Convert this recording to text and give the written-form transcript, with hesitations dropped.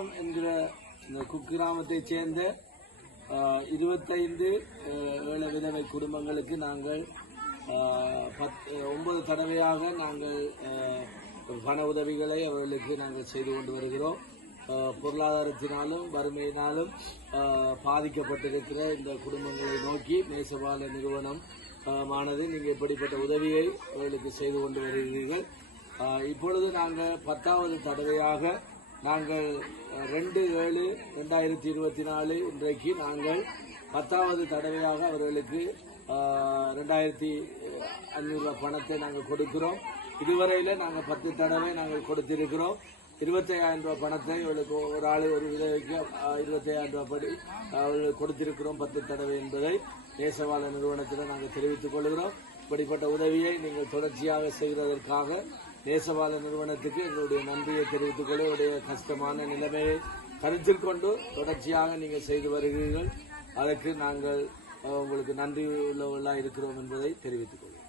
குளம் என்கிற இந்த குக்கிராமத்தைச் சேர்ந்த 25 ஏழை விதவை குடும்பங்களுக்கு நாங்கள் 9 தடவையாக நாங்கள் பண உதவிகளை அவர்களுக்கு நாங்கள் செய்து கொண்டு வருகிறோம். பொருளாதாரத்தினாலும் வறுமையினாலும் பாதிக்கப்பட்டிருக்கிற இந்த குடும்பங்களை நோக்கி நேசபால நிறுவனம் ஆனது நீங்கள் இப்படிப்பட்ட உதவியை அவர்களுக்கு செய்து கொண்டு வருகிறீர்கள். இப்பொழுது நாங்கள் 10வது தடவையாக நாங்கள் 2/7/2024 இன்றைக்கு நாங்கள் 10வது தடவையாக அவர்களுக்கு 2500 பணத்தை நாங்கள் கொடுக்கிறோம். இதுவரையில் நாங்கள் 10 தடவை நாங்கள் கொடுத்திருக்கிறோம். 25,000 பணத்தை இவர்களுக்கு ஒரு ஆள் ஒரு விதவைக்கு 25,000 படி அவர்களுக்கு கொடுத்திருக்கிறோம் 10 தடவை என்பதை நேசவாள நிறுவனத்தில் நாங்கள் தெரிவித்துக் கொள்கிறோம். இப்படிப்பட்ட உதவியை நீங்கள் தொடர்ச்சியாக செய்கிறதற்காக நேசவாள நிறுவனத்துக்கு எங்களுடைய நன்றியை தெரிவித்துக் கொள்ள உடைய கஷ்டமான நிலைமையை கருத்தில் கொண்டு தொடர்ச்சியாக நீங்கள் செய்து வருகிறீர்கள். அதற்கு நாங்கள் உங்களுக்கு நன்றி உள்ளவர்களாக இருக்கிறோம் என்பதை தெரிவித்துக் கொள்கிறோம்.